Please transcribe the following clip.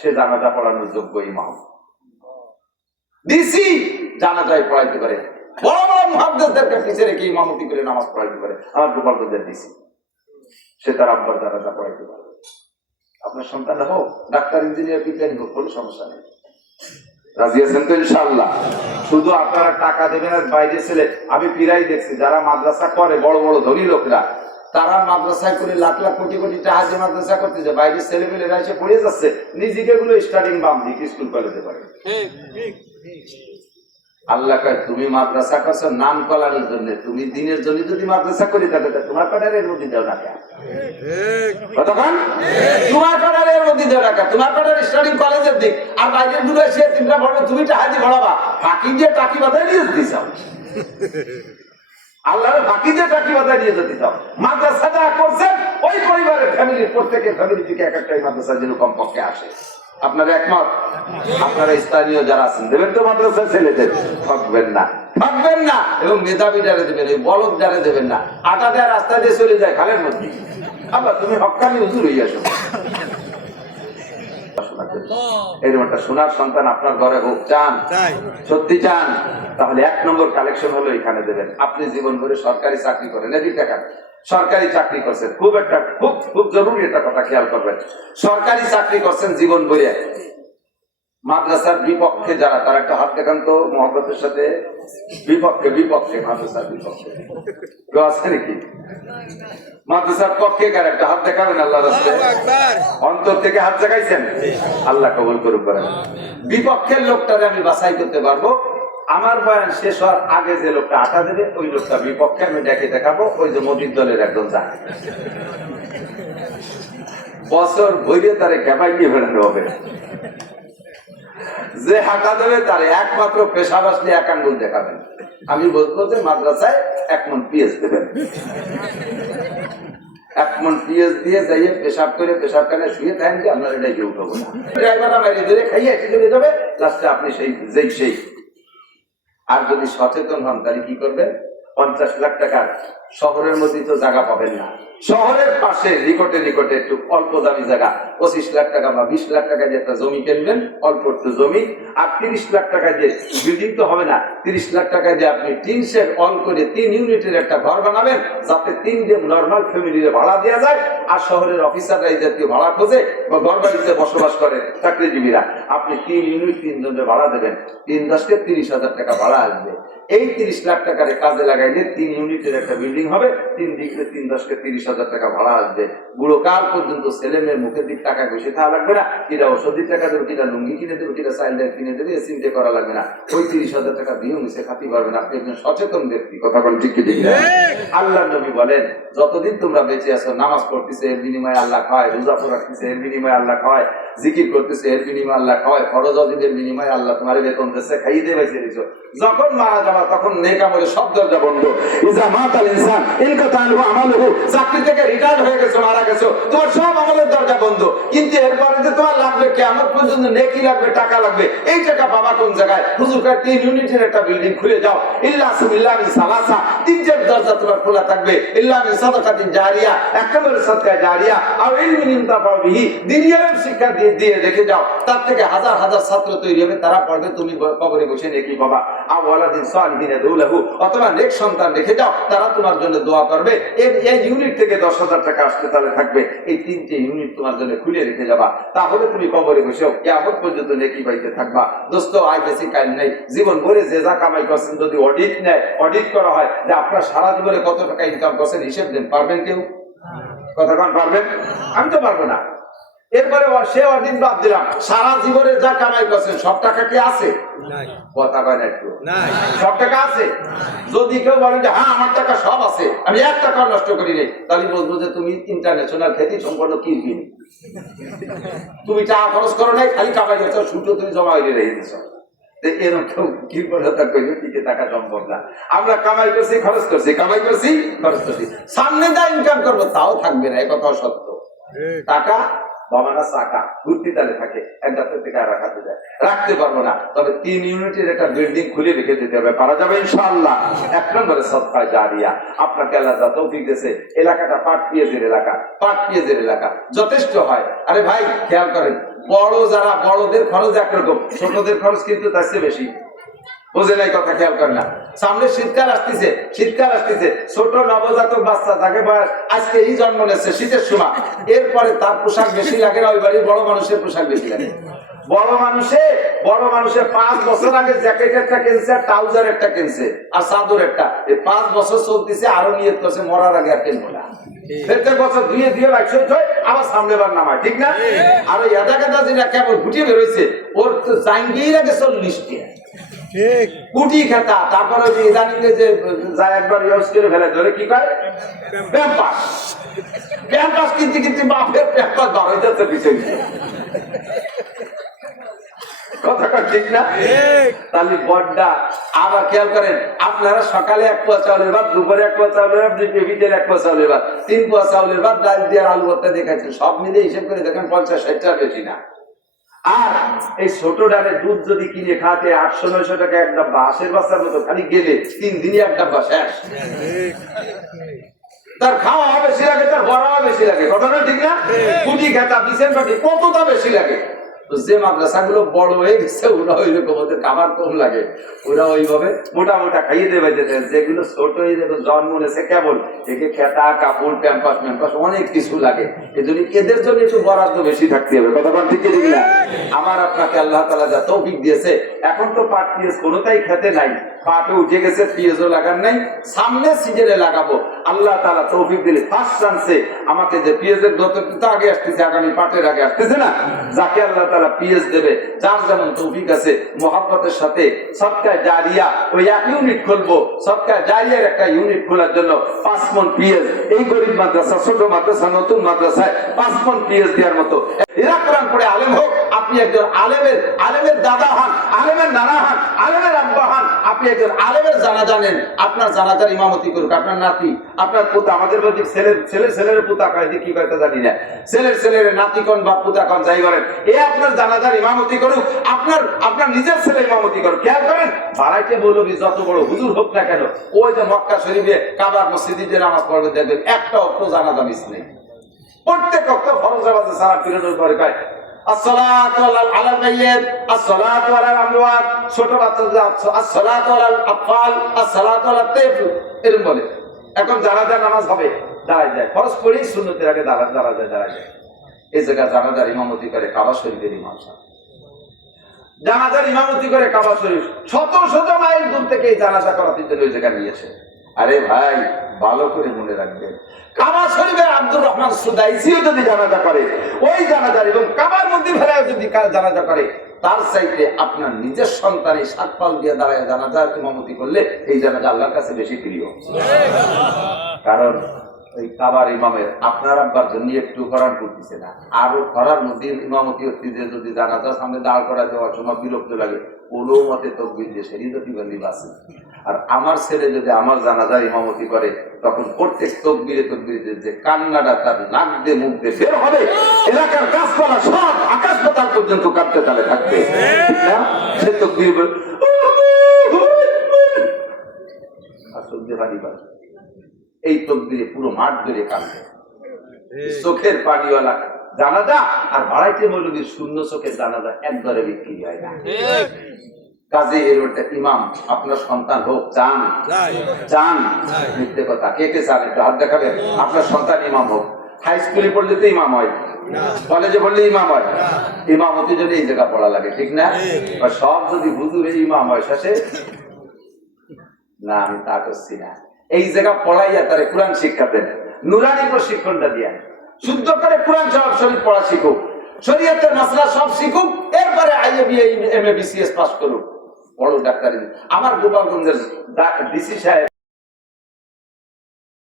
সে জানাজা পড়ানোর যোগ্য ইমাম দিছি, জানাজায় পড়াইতে পারে। বড় বড় মহাদ্দেশদেরকে পিছিয়ে রেখে ইমামতি করে নামাজ পড়াইতে পারে। আমার গোপালগঞ্জের দিছি। সে তার আব্বার জানাজা পড়াইতে পারে। আপনার সন্তান হোক ডাক্তার, ইঞ্জিনিয়ার, বিজ্ঞানী হোক, কোনো সমস্যা নেই। শুধু আপনারা টাকা দেবেন বাইরে ছেলে, আমি ফিরাই দেখছি, যারা মাদ্রাসা করে, বড় বড় ধনী লোকরা তারা মাদ্রাসায় করে লাখ লাখ কোটি কোটি টাকা দিয়ে মাদ্রাসা করতেছে বাইরে ছেলে পেলেরা এসে পড়ে যাচ্ছে নিজেকে গুলো স্টার্টিং বাম দিকে স্কুল কলেজে পারে আল্লাহ কয় তুমি মাদ্রাসা করছ নাম কলানোর জন্য তুমি দিনের জন্য যদি মাদ্রাসা করি তাহলে তোমার পাটারের মধ্যে দেও টাকা। কতক্ষণ তোমার পাটারের মধ্যে দেও টাকা তোমার পাটার স্টার্টিং কলেজের দিক আর বাইরের দূরে এসে তিনটা পড়বে তুমি টাহাজি ভরাবা ফাঁকি দিয়ে টাকি বাধায় নিয়ে আল্লাহর বাকি যে টাকি বাধায় নিয়ে যেতে চাও। মাদ্রাসা যা করছেন ওই পরিবারের ফ্যামিলির প্রত্যেকের ফ্যামিলি থেকে এক একটা মাদ্রাসা যেন কমপক্ষে আসে। আপনারা একমত? আপনারা স্থানীয় যারা আছেন, দেবেন তো মাদ্রাসা ছেলেদের। থাকবেন না। থাকবেন না। এবং মেধাবী যারা দেবেন, এই বলদ যারা দেবেন না। আটা দেওয়া রাস্তা দিয়ে চলে যায়, খালের মধ্যে। আবার তুমি হকানি হুজুর হইয়া আসো এরকম একটা সোনার সন্তান আপনার ঘরে হোক চান সত্যি চান তাহলে এক নম্বর কালেকশন হলো এখানে দেবেন। আপনি জীবন ভরে সরকারি চাকরি করেন। এদিক দেখান সরকারি চাকরি করছেন। খুব একটা খুব খুব জরুরি একটা কথা খেয়াল করবেন। সরকারি চাকরি করছেন জীবন ভরে। মাদ্রাসার বিপক্ষে যারা তারা একটা হাত দেখান তো মহব্বতের সাথে বিপক্ষে বিপক্ষে মাদ্রাসার বিপক্ষে। কেউ আছে নাকি? মাদ্রাসার পক্ষে কার একটা হাত দেখাবেন আল্লাহ অন্তর থেকে হাত জাগাইছেন আল্লাহ কবল করুক করেন বিপক্ষের লোকটারে আমি বাছাই করতে পারব। আমার বয়ান শেষ হওয়ার আগে যে লোকটা আটা দেবে ওই লোকটা বিপক্ষে আমি ডেকে দেখাবো ওই যে মোদির দলের একজন যায় বছর ভৈরে তারে ক্যাপাই নিয়ে হবে যে হাঁটা দেবে তার একমাত্র পেশাব আসলে এক আঙ্গুল দেখাবেন। আমি বলব যে মাদ্রাসায় এক মন পিএস দেবেন। এক মন পিএস দিয়ে যাইয়ে পেশাব করে পেশাব কানে শুয়ে যে আপনার এটা কেউ উঠবো না। খাইয়ে চলে যাবে লাস্টে আপনি সেই, যেই সেই। আর যদি সচেতন হন, তাহলে কি করবেন? পঞ্চাশ লাখ টাকার শহরের মধ্যে তো জায়গা পাবেন না। শহরের পাশে নিকটে নিকটে একটু অল্প দামি জায়গা, পঁচিশ লাখ টাকা বা বিশ লাখ টাকা দিয়ে একটা জমি কিনবেন, অল্প একটু জমি। আর তিরিশ লাখ টাকা দিয়ে বিল্ডিং তো হবে না, তিরিশ লাখ টাকা দিয়ে আপনি তিন শেড অন করে তিন ইউনিটের একটা ঘর বানাবেন, যাতে তিন যে নর্মাল ফ্যামিলির ভাড়া দেওয়া যায়। আর শহরের অফিসাররা এই জাতীয় ভাড়া খোঁজে বা ঘর বাড়িতে বসবাস করে চাকরিজীবীরা। আপনি তিন ইউনিট, তিন জনের ভাড়া দেবেন, তিন দশকে তিরিশ হাজার টাকা ভাড়া আসবে। এই তিরিশ লাখ টাকার কাজে লাগাইলে তিন ইউনিটের একটা বিল্ডিং হবে, তিন দিকে তিন দশকে তিরিশ হাজার টাকা ভাড়া আসবে। বুড়ো কাল পর্যন্ত ছেলে মেয়ের মুখের দিক টাকা বেশি থাকা লাগবে না। কিনা ওষুধের টাকা দেবে কিনা লুঙ্গি কিনে দেবে কিনা চাইল্ড কিনে দেবে চিন্তা করা লাগবে না। ওই তিরিশ হাজার টাকা দিয়েও মিশে খাতি পারবেন আপনি একজন সচেতন ব্যক্তি, কথা বলেন ঠিক ঠিক আল্লাহ নবী বলেন, যতদিন তোমরা বেঁচে আছো, নামাজ পড়তেছে, এর বিনিময়ে আল্লাহ খায়, রোজা রাখতেছে, এর বিনিময়ে আল্লাহ খায়। জিকির করতেছে, এর বিনিময়ে আল্লাহ খায় ফরজ অজিবের বিনিময়ে আল্লাহ তোমার বেতন দিচ্ছে খাইয়ে দিছো যখন মারা যাবা তখন নেকা বলে সব দরজা বন্ধ। ইজা মাতাল ইনসান চাকরি থেকে রিটায়ার হয়ে গেছো, মারা গেছো, তোমার সব আমলের দরজা বন্ধ। কিন্তু এরপরে যে তোমার লাগবে পর্যন্ত নেকি লাগবে, টাকা লাগবে, এই টাকা পাবা কোন জায়গায়? হুজুর কয়, তিন ইউনিটের একটা বিল্ডিং খুলে যাও ইল্লা মিন সালাসা তিনজন দরজা তোমার খোলা থাকবে। ইল্লা মিন সাদাকাতিন জারিয়া, একেবারে সদকা জারিয়া আর ইলমিন ইনতাফা বিহি দিনের শিক্ষা দিয়ে রেখে যাও। তার থেকে হাজার হাজার ছাত্র তৈরি হবে তারা পড়বে তুমি কবরে বসে নেকি বাবা। আওয়ালাদিন সালিহিনে দৌলাহু অথবা নেক সন্তান রেখে যাও তারা তোমার জন্য দোয়া করবে। এই এই ইউনিট থেকে দশ হাজার টাকা আসতে তাহলে থাকবে। এই তিনটে ইউনিট তোমার জন্য খুলে রেখে যাবা। তাহলে তুমি কবরে বসেও কেমন পর্যন্ত নেকি পাইতে থাকবা। দোস্ত আয় বেশি কাজ নেই। জীবন ভরে যে যা কামাই করছেন যদি অডিট নেয় অডিট করা হয় যে আপনার সারা জীবনে কত টাকা ইনকাম করছেন হিসেব দেন পারবেন কেউ? কতক্ষণ পারবেন? আমি তো পারব না। এরপরে সে অডিট বাদ দিলাম সারা জীবনে যা কামাই করছেন সব টাকা কি আছে? কথা কয় না একটু। সব টাকা আছে? যদি কেউ বলেন যে হ্যাঁ আমার টাকা সব আছে আমি এক টাকা নষ্ট করি তাহলে বলব যে তুমি ইন্টারন্যাশনাল খ্যাতি সম্পন্ন কি তুমি টাকা খরচ করো নাই খালি কামাই করছ সুতো তুমি জমা হয়ে রেখে দিছো এরকম কেউ কি করে কইলে টিকে টাকা সম্ভব না। আমরা কামাই করছি খরচ করছি কামাই করছি খরচ করছি। সামনে যা ইনকাম করব তাও থাকবে না এ কথাও সত্য। টাকা তালে থাকে, একটা থেকে আর রাখাতে যায় রাখতে পারব না, তবে তিন ইউনিটের একটা বিল্ডিং খুলে রেখে দিতে হবে, পারা যাবে এক নম্বরে জারিয়া আপনাকে আল্লাহ যা এলাকাটা পাট পিয়েজের এলাকা, পাট এলাকা, যথেষ্ট হয়। আরে ভাই, খেয়াল করেন, বড় যারা, বড়দের খরচ একরকম, ছোটদের খরচ কিন্তু তার চেয়ে বেশি। বুঝে নাই কথা খেয়াল না। সামনে শীতকাল আসতেছে শীতকাল আসতেছে। ছোট নবজাতক বাচ্চা বয়স আজকে এই জন্ম নিচ্ছে শীতের সময়। এরপরে তার পোশাক বেশি লাগে না ওই বাড়ির বড় মানুষের পোশাক বেশি লাগে। বড় মানুষে বড় মানুষের পাঁচ বছর আগে জ্যাকেট একটা কিনছে আর ট্রাউজার একটা কিনছে আর চাদর একটা। এই পাঁচ বছর চলতেছে আরও নিয়ত করছে মরার আগে আর কিনবো না। প্রত্যেক বছর দিয়ে একশো ছয় আবার সামনে বার নামায় ঠিক না? আর ওই এদা কেদা যেটা কেবল ঘুটিয়ে ওর তো জাঙ্গিয়ে লাগে ঠিক। কুটি খেতা তারপরে যে ইদানিতে যে যায় একবার ইউজ করে ফেলে ধরে কি করে প্যাম্পাস প্যাম্পাস কিনতে কিনতে বাপের প্যাম্পাস বার হয়ে যাচ্ছে পিছনে কথাটা ঠিক না? তাহলে বড্ডা আবার খেয়াল করেন আপনারা সকালে এক পোয়া চাউলের ভাত দুপুরে এক পোয়া চাউলের ভাত বিকেলে এক পোয়া চাউলের ভাত তিন পোয়া চাউলের ভাত ডাল দিয়ে আলু ভর্তা দেখাচ্ছে সব মিলে হিসেব করে দেখেন পঞ্চাশ ষাট টাকা বেশি না। আর এই ছোট ডালের দুধ যদি কিনে খাতে আটশো নয়শো টাকা একটা আশের বাচ্চার মতো খালি গেলে তিন দিনই একটা শেষ। তার খাওয়া বেশি লাগে তার ভরাও বেশি লাগে। কথাটা ঠিক না? কুটি খেতা বিছেন পাটি কতটা বেশি লাগে? তো যে মাদ্রাসাগুলো বড় হয়ে গেছে, ওরা ওই রকম ওদের খাবার কম লাগে। ওরা ওইভাবে মোটা মোটা খাইয়ে দেবে যেতে যেগুলো ছোট হয়ে যাবে, জন্ম নেছে কেবল, একে খেতা, কাপড়, প্যাম্পাস, ম্যাম্পাস, অনেক কিছু লাগে। এজন্য এদের জন্য একটু বরাদ্দ বেশি থাকতে হবে। কথা ঠিক ঠিক আমার আপনাকে আল্লাহ তালা যা তৌফিক দিয়েছে, এখন তো পিঁয়াজ কোনোটাই খেতে নাই। পাটে উঠে গেছে নাই, সামনে সিজনে লাগাবো। আল্লাহ তৌফিক দিলে ফার্স্ট চান্সে আমাকে যে আগে আসতেছে, আগামী পাটের আগে আসতেছে না? যাকে আল্লাহ দেবে, যার যেমন তৌফিক আছে সাথে সৎকায় জারিয়া ওই এক ইউনিট খুলবো। সৎকায় জারিয়ার একটা ইউনিট খোলার জন্য পাঁচ মন পিঁয়াজ। এই গরিব মাদ্রাসা, ছোট মাদ্রাসা, নতুন মাদ্রাসায় পাঁচ মন পিঁয়াজ দেওয়ার মতো। জানা জানাজার ইমামতি করুক, আপনার আপনার এ আপনার জানাজার ইমামতি করুক, আপনার আপনার নিজের ছেলে ইমামতি করুক, খেয়াল করেন বলবি যত বড় হুজুর হোক না কেন, ওই যে মক্কা শরীফে কাবার মসজিদে নামাজ পড়বে, দেখবেন একটা অক্ট জানাজা মিস নেই। প্রত্যেক অক্ট ফরজ নামাজে সারা পিরিয়ডের ছোট বলে। নামাজ হবে যায়। এই জানাজার ইমামতি করে কাবা শরীফের ইমাম জানাজার ইমামতি করে কাবা শরীফ, শত শত মাইল দূর থেকে এই জানাজা করাতে ওই জায়গায় নিয়েছে আরে ভাই ভালো করে মনে রাখবেন। কাবা শরীফের আব্দুর রহমান সুদাইসিও যদি জানাজা করে ওই জানাজার এবং কাবার মধ্যে ফেরায় যদি জানাজা করে তার চাইতে আপনার নিজের সন্তানের সাত পাল দিয়ে দাঁড়ায় জানাজার ইমামতি করলে এই জানাজা আল্লাহর কাছে বেশি প্রিয়। কারণ ওই কাবার আপনার আব্বার জন্য একটু করতেছে না। আরও হচ্ছে যে সামনে দাঁড় করা দেওয়ার সময় লাগে, কোনো মতে বাসে আর আমার ছেলে যদি আমার জানাজা ইমামতি করে, তখন প্রত্যেক তকবিরে তকবিরে যে কান্নাটা তার নাক দিয়ে মুখ দিয়ে বের হবে, এলাকার গাছপালা সব আকাশ পাতাল পর্যন্ত তালে থাকবে। সে তকবির। এই তকবিরে পুরো মাঠ ধরে কাঁদবে। চোখের পানিওয়ালা জানাজা আর বাড়াইতে মৌলবীর শূন্য চোখের জানাজা একবারে বিক্রি হয় না। কাজে এর একটা ইমাম আপনার সন্তান হোক চান চান মিথ্যে কথা। কে কে চান একটু হাত দেখাবে আপনার সন্তান ইমাম হোক। হাই স্কুলে পড়লে তো ইমাম হয়। কলেজে পড়লে ইমাম হয়। ইমামতির জন্য এই জায়গা পড়া লাগে ঠিক না? সব যদি হুজুরে ইমাম হয় শেষে? না আমি তা করছি না। এই জায়গা পড়াইয়া তারে কোরআন শিক্ষা দেন। নুরানি প্রশিক্ষণটা দিয়া। শুদ্ধ করে কোরআন সব শরীর পড়া শিখুক। শরীয়তের মাসলা সব শিখুক, এরপরে IA, BA M A BCS pass করুক। বড় ডাক্তারি। আমার গোপালগঞ্জের ডিসি সাহেব